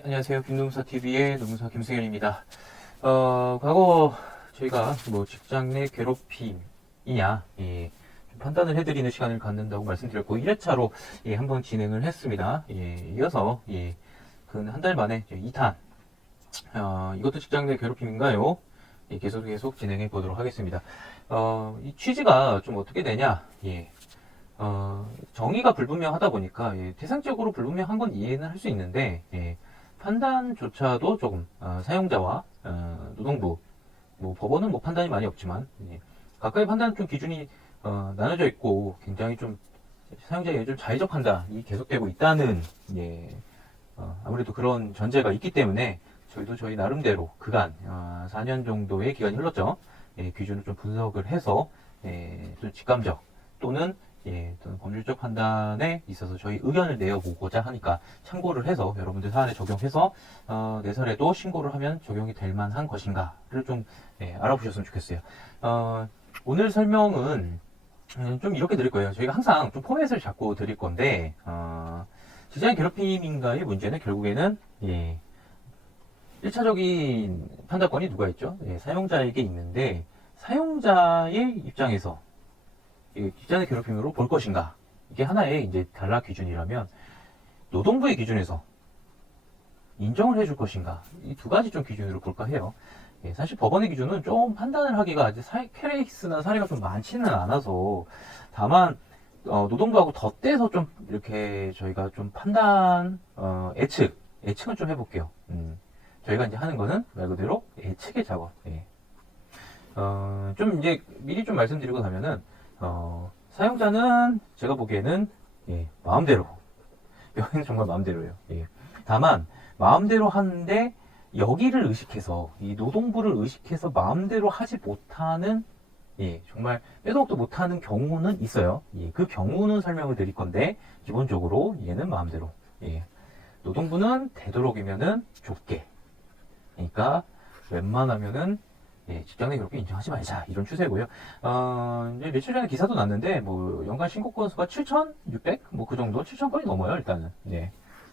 네, 안녕하세요. 김노무사TV의 노무사 김승현입니다. 과거 저희가 뭐 직장 내 괴롭힘이냐, 좀 판단을 해드리는 시간을 갖는다고 말씀드렸고, 1회차로 한번 진행을 했습니다. 이어서, 근 한 달 만에 2탄, 이것도 직장 내 괴롭힘인가요? 계속 진행해 보도록 하겠습니다. 이 취지가 좀 어떻게 되냐, 정의가 불분명하다 보니까 대상적으로 불분명한 건 이해는 할 수 있는데 판단조차도 조금 사용자와 노동부, 뭐 법원은 뭐 판단이 많이 없지만 각각의 판단 좀 기준이 나눠져 있고 굉장히 좀 사용자에게 좀 자의적 판단이 계속되고 있다는 아무래도 그런 전제가 있기 때문에 저희도 저희 나름대로 그간 4년 정도의 기간이 흘렀죠. 기준을 좀 분석을 해서 좀 직감적 또는 또는 법률적 판단에 있어서 저희 의견을 내어보고자 하니까 참고를 해서 여러분들 사안에 적용해서 내설에도 신고를 하면 적용이 될 만한 것인가를 좀 알아보셨으면 좋겠어요. 오늘 설명은 좀 이렇게 드릴 거예요. 저희가 항상 좀 포맷을 잡고 드릴 건데 직장 괴롭힘인가의 문제는 결국에는 1차적인 판단권이 누가 있죠? 사용자에게 있는데 사용자의 입장에서 직장의 괴롭힘으로 볼 것인가, 이게 하나의 이제 단락 기준이라면 노동부의 기준에서 인정을 해줄 것인가, 이 두 가지 좀 기준으로 볼까 해요. 사실 법원의 기준은 좀 판단을 하기가 이제 케이스나 사례가 좀 많지는 않아서, 다만 노동부하고 덧대서 좀 이렇게 저희가 좀 판단 예측은 좀 해볼게요. 저희가 이제 하는 거는 말 그대로 예측의 작업. 좀 이제 미리 좀 말씀드리고 가면은 사용자는 제가 보기에는 마음대로, 여기는 정말 마음대로예요. 다만 마음대로 하는데 여기를 의식해서, 이 노동부를 의식해서 마음대로 하지 못하는, 정말 빼도 박도 못하는 경우는 있어요. 그 경우는 설명을 드릴 건데, 기본적으로 얘는 마음대로. 노동부는 되도록이면은 좁게, 그러니까 웬만하면은 직장 내 괴롭힘 인정하지 말자, 이런 추세고요. 이제 며칠 전에 기사도 났는데 뭐 연간 신고 건수가 7,600 뭐 그 정도, 7,000건이 넘어요 일단은.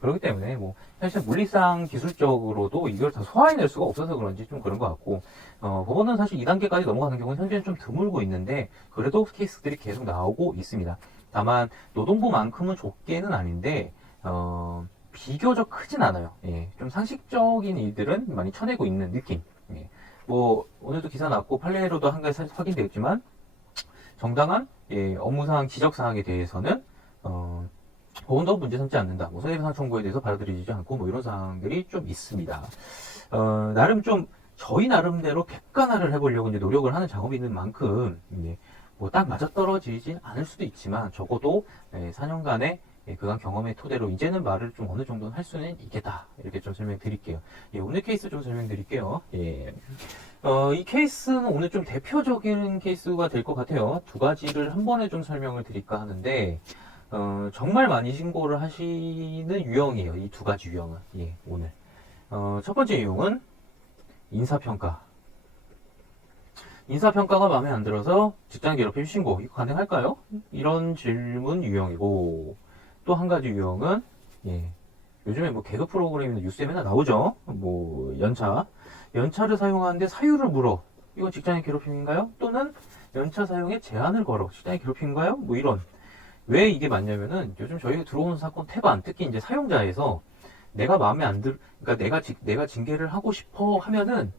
그렇기 때문에 뭐 사실 물리상 기술적으로도 이걸 다 소화해낼 수가 없어서 그런지 좀 그런 것 같고, 법원은 사실 2단계까지 넘어가는 경우는 현재는 좀 드물고 있는데 그래도 케이스들이 계속 나오고 있습니다. 다만 노동부만큼은 좁게는 아닌데 비교적 크진 않아요. 좀 상식적인 일들은 많이 쳐내고 있는 느낌. 뭐 오늘도 기사 났고 판례로도 한 가지 확인되었지만 정당한 업무상 지적사항에 대해서는 법원도 문제 삼지 않는다, 뭐 손해배상 청구에 대해서 받아들이지 않고 뭐 이런 사항들이 좀 있습니다. 나름 좀 저희 나름대로 객관화를 해보려고 이제 노력을 하는 작업이 있는 만큼 뭐 딱 맞아떨어지진 않을 수도 있지만 적어도 4년간의 그간 경험의 토대로 이제는 말을 좀 어느 정도는 할 수는 있겠다, 이렇게 좀 설명드릴게요. 오늘 케이스 좀 설명드릴게요. 이 케이스는 오늘 좀 대표적인 케이스가 될 것 같아요. 두 가지를 한 번에 좀 설명을 드릴까 하는데 정말 많이 신고를 하시는 유형이에요. 이 두 가지 유형은. 오늘 첫 번째 유형은 인사평가. 인사평가가 마음에 안 들어서 직장 괴롭힘 신고, 이거 가능할까요? 이런 질문 유형이고, 또 한 가지 유형은 요즘에 뭐 개그 프로그램이나 뉴스에 맨날 나오죠. 뭐 연차를 사용하는데 사유를 물어, 이건 직장의 괴롭힘인가요? 또는 연차 사용에 제한을 걸어, 직장의 괴롭힘인가요? 뭐 이런. 왜 이게 맞냐면은 요즘 저희가 들어오는 사건 태반, 특히 이제 사용자에서 내가 마음에 안 그러니까 내가 징계를 하고 싶어 하면은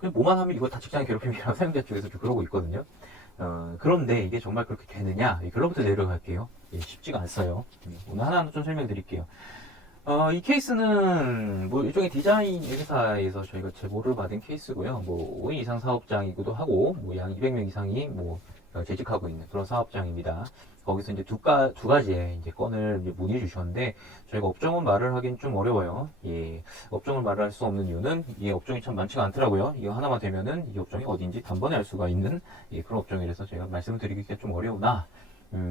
그냥 뭐만 하면 이거 다 직장의 괴롭힘이라고 사용자 쪽에서 좀 그러고 있거든요. 그런데 이게 정말 그렇게 되느냐? 결론부터 내려갈게요. 쉽지가 않어요. 오늘 하나하나 좀 설명드릴게요. 이 케이스는 뭐 일종의 디자인 회사에서 저희가 제보를 받은 케이스고요. 뭐 5인 이상 사업장이기도 하고, 뭐 양 200명 이상이 뭐 재직하고 있는 그런 사업장입니다. 거기서 이제 두 가지의 이제 건을 이제 문의해 주셨는데, 저희가 업종은 말을 하긴 좀 어려워요. 업종을 말을 할 수 없는 이유는 이 업종이 참 많지가 않더라고요. 이거 하나만 되면은 이 업종이 어딘지 단번에 알 수가 있는 그런 업종이라서 제가 말씀을 드리기가 좀 어려우나,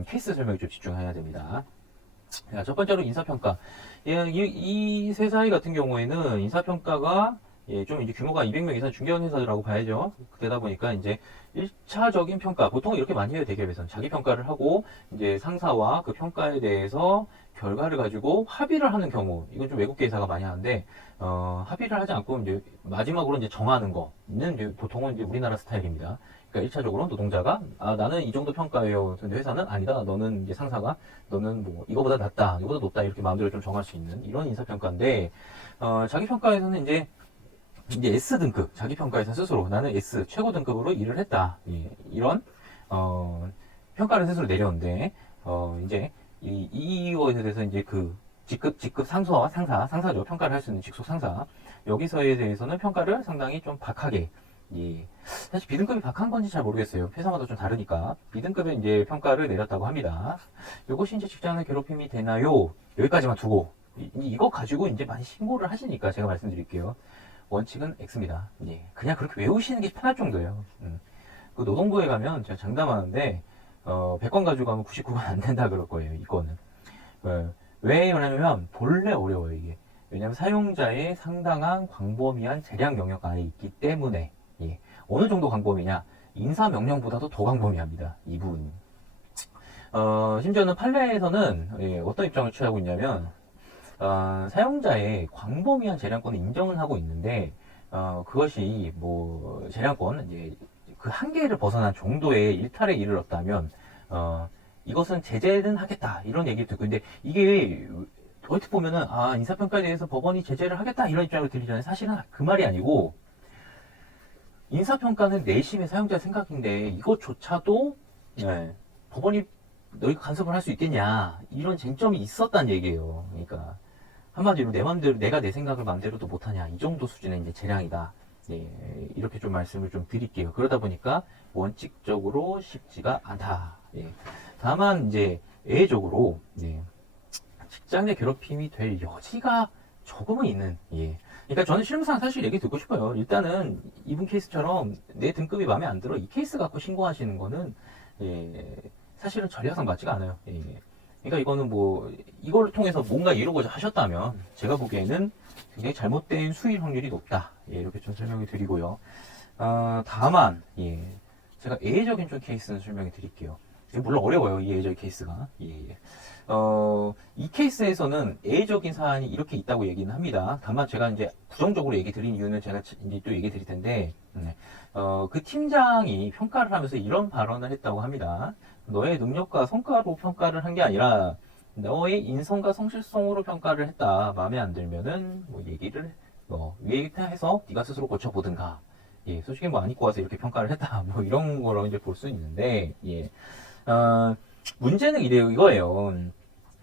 케이스 설명에 좀 집중해야 됩니다. 자, 첫 번째로 인사평가. 이 세 사이 같은 경우에는 인사평가가 예, 좀 이제 규모가 200명 이상 중견 회사라고 봐야죠. 되다 보니까 이제 1차적인 평가, 보통 이렇게 많이 해요, 대기업에서는. 자기 평가를 하고, 이제 상사와 그 평가에 대해서 결과를 가지고 합의를 하는 경우, 이건 좀 외국계 회사가 많이 하는데, 합의를 하지 않고 이제 마지막으로 이제 정하는 거는 이제 보통은 이제 우리나라 스타일입니다. 그러니까 1차적으로 노동자가, 나는 이 정도 평가해요. 근데 회사는 아니다. 너는 이제 상사가, 너는 뭐, 이거보다 낫다, 이거보다 높다, 이렇게 마음대로 좀 정할 수 있는 이런 인사평가인데, 자기 평가에서는 이제 S등급, 자기 평가에서 스스로 나는 S 최고 등급으로 일을 했다. 예, 이런 평가를 스스로 내렸는데 이제 이거에 대해서 이제 그 직급 상사와 상사죠. 평가를 할 수 있는 직속 상사. 여기서에 대해서는 평가를 상당히 좀 박하게, 예. 사실 B등급이 박한 건지 잘 모르겠어요. 회사마다 좀 다르니까. B등급의 이제 평가를 내렸다고 합니다. 이것이 이제 직장 내 괴롭힘이 되나요? 여기까지만 두고 이거 가지고 이제 많이 신고를 하시니까 제가 말씀드릴게요. 원칙은 X입니다. 예. 그냥 그렇게 외우시는 게 편할 정도예요. 그 노동부에 가면 제가 장담하는데 100건 가지고 가면 99건 안 된다 그럴 거예요. 이거는. 왜 그러냐면 본래 어려워요, 이게. 왜냐하면 사용자의 상당한 광범위한 재량 영역 안에 있기 때문에. 예. 어느 정도 광범위냐? 인사명령보다도 더 광범위합니다. 이 부분이. 심지어는 판례에서는 예, 어떤 입장을 취하고 있냐면 사용자의 광범위한 재량권을 인정은 하고 있는데 그것이 뭐 재량권 이제 그 한계를 벗어난 정도의 일탈에 이르렀다면 이것은 제재는 하겠다 이런 얘기를 듣고 있는데 이게 어떻게 보면은 인사평가에 대해서 법원이 제재를 하겠다 이런 입장을 들리잖아요. 사실은 그 말이 아니고 인사평가는 내심의 사용자 생각인데 이것조차도 네, 법원이 너희가 간섭을 할 수 있겠냐 이런 쟁점이 있었단 얘기예요. 그러니까 한마디로 내 맘대로 내가 내 생각을 맘대로도 못하냐 이 정도 수준의 이제 재량이다. 예, 이렇게 좀 말씀을 좀 드릴게요. 그러다 보니까 원칙적으로 쉽지가 않다. 예. 다만 이제 애적으로 예, 직장 내 괴롭힘이 될 여지가 조금은 있는. 예. 그러니까 저는 실무상 사실 얘기 듣고 싶어요. 일단은 이분 케이스처럼 내 등급이 마음에 안 들어 이 케이스 갖고 신고하시는 거는 예, 사실은 전략상 맞지가 않아요. 예. 그러니까 이거는 뭐 이걸 통해서 뭔가 이루고자 하셨다면 제가 보기에는 굉장히 잘못된 수익 확률이 높다. 예, 이렇게 좀 설명을 드리고요. 다만 예, 제가 예외적인 좀 케이스는 설명해 드릴게요. 물론 어려워요. 이 예외적인 케이스가. 예, 예. 이 케이스에서는 예외적인 사안이 이렇게 있다고 얘기는 합니다. 다만 제가 이제 부정적으로 얘기 드린 이유는 제가 이제 또 얘기 드릴 텐데, 그 팀장이 평가를 하면서 이런 발언을 했다고 합니다. 너의 능력과 성과로 평가를 한 게 아니라 너의 인성과 성실성으로 평가를 했다. 마음에 안 들면은 뭐 얘기를 위에해서 네가 스스로 고쳐보든가. 예, 솔직히 뭐 안 입고 와서 이렇게 평가를 했다. 뭐 이런 거로 이제 볼 수 있는데, 예. 문제는 이거예요.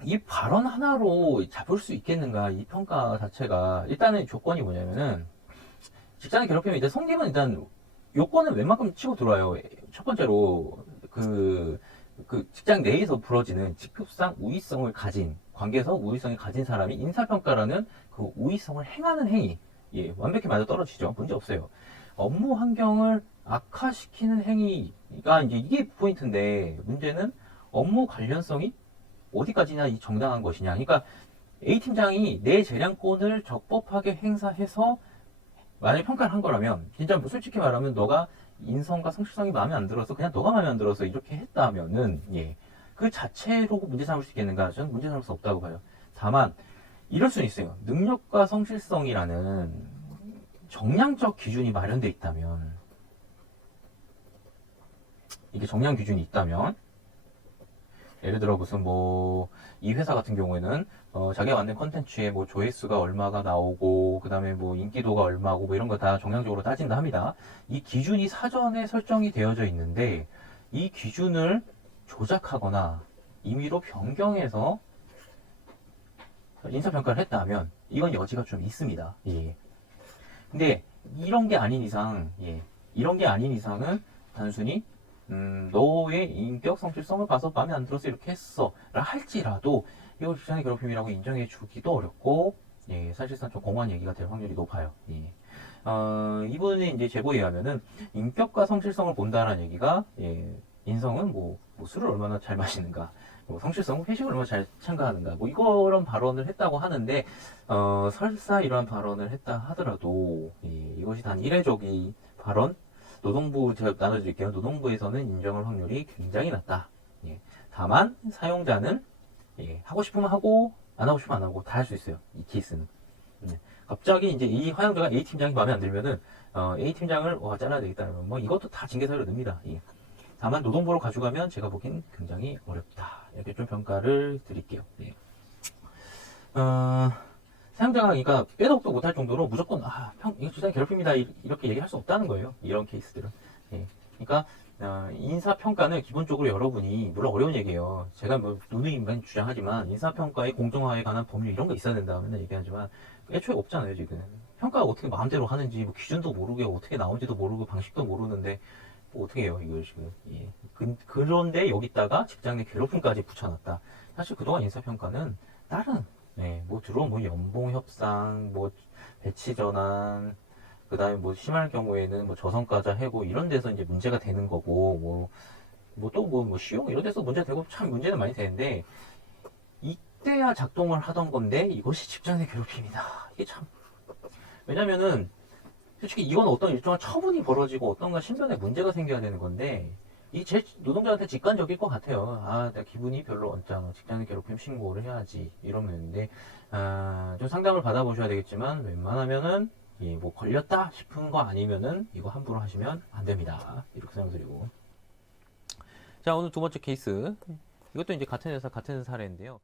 이 발언 하나로 잡을 수 있겠는가? 이 평가 자체가 일단은 조건이 뭐냐면은 직장의 괴롭힘이 일단 성립은 일단 요건은 웬만큼 치고 들어와요. 첫 번째로 그 직장 내에서 벌어지는 직급상 우위성을 가진 관계에서 우위성을 가진 사람이 인사평가라는 그 우위성을 행하는 행위, 예, 완벽히 맞아 떨어지죠. 문제 없어요. 업무 환경을 악화시키는 행위가 이제 이게 포인트인데 문제는 업무 관련성이 어디까지나 이 정당한 것이냐. 그러니까 A팀장이 내 재량권을 적법하게 행사해서 만약에 평가를 한 거라면 진짜 뭐 솔직히 말하면 너가 인성과 성실성이 마음에 안 들어서 그냥 너가 마음에 안 들어서 이렇게 했다면은 예, 그 자체로 문제 삼을 수 있겠는가? 저는 문제 삼을 수 없다고 봐요. 다만 이럴 수는 있어요. 능력과 성실성이라는 정량적 기준이 마련돼 있다면 이게 정량 기준이 있다면 예를 들어 무슨 뭐 이 회사 같은 경우에는 자기가 만든 컨텐츠에 뭐 조회수가 얼마가 나오고 그다음에 뭐 인기도가 얼마고 뭐 이런 거 다 정량적으로 따진다 합니다. 이 기준이 사전에 설정이 되어져 있는데 이 기준을 조작하거나 임의로 변경해서 인사평가를 했다면 이건 여지가 좀 있습니다. 예. 근데 이런 게 아닌 이상, 예. 이런 게 아닌 이상은 단순히 너의 인격 성실성을 봐서 마음에 안 들어서 이렇게 했어 라 할지라도 이걸 직장의 괴롭힘이라고 인정해 주기도 어렵고 예, 사실상 좀 공허한 얘기가 될 확률이 높아요. 예. 이분의 이제 제보에 의하면은 인격과 성실성을 본다라는 얘기가 예, 인성은 뭐 술을 얼마나 잘 마시는가, 뭐 성실성, 회식을 얼마나 잘 참가하는가, 뭐 이런 발언을 했다고 하는데, 설사 이러한 발언을 했다 하더라도, 이것이 단 이례적인 발언, 노동부, 제가 나눠드릴게요. 노동부에서는 인정할 확률이 굉장히 낮다. 예. 다만, 사용자는, 하고 싶으면 하고, 안 하고 싶으면 안 하고, 다 할 수 있어요. 이 케이스는. 갑자기 이제 이 사용자가 A팀장이 마음에 안 들면은, A팀장을, 잘라야 되겠다면, 뭐 이것도 다 징계 사유로 듭니다. 예. 다만 노동부로 가져가면 제가 보기엔 굉장히 어렵다. 이렇게 좀 평가를 드릴게요. 네. 사용자가 그러니까 빼덕도 못할 정도로 무조건 이거 주사위 괴롭힙니다 이렇게 얘기할 수 없다는 거예요. 이런 케이스들은. 예. 그러니까 인사평가는 기본적으로 여러분이 물론 어려운 얘기예요. 제가 뭐 누누이만 주장하지만 인사평가의 공정화에 관한 법률 이런 거 있어야 된다 맨날 얘기하지만 애초에 없잖아요 지금. 평가가 어떻게 마음대로 하는지 뭐 기준도 모르게 어떻게 나온지도 모르고 방식도 모르는데 뭐 어떻게 해요 이걸 지금. 예. 그런데 여기다가 직장 내 괴롭힘까지 붙여놨다. 사실 그동안 인사평가는 다른 뭐 주로 뭐 연봉 협상, 뭐 배치 전환, 그 다음에 뭐 심할 경우에는 뭐 저성과자 해고 이런 데서 이제 문제가 되는 거고 뭐 시용 이런 데서 문제 되고 참 문제는 많이 되는데 이때야 작동을 하던 건데 이것이 직장 내 괴롭힘이다. 이게 참 왜냐면은 솔직히 이건 어떤 일종의 처분이 벌어지고 어떤가 신변에 문제가 생겨야 되는 건데 이게 제 노동자한테 직관적일 것 같아요. 나 기분이 별로 언짢아. 직장내 괴롭힘 신고를 해야지. 이러는데 좀 상담을 받아보셔야 되겠지만 웬만하면은 뭐 걸렸다 싶은 거 아니면은 이거 함부로 하시면 안 됩니다. 이렇게 설명드리고. 자, 오늘 두 번째 케이스. 이것도 이제 같은 회사 같은 사례인데요.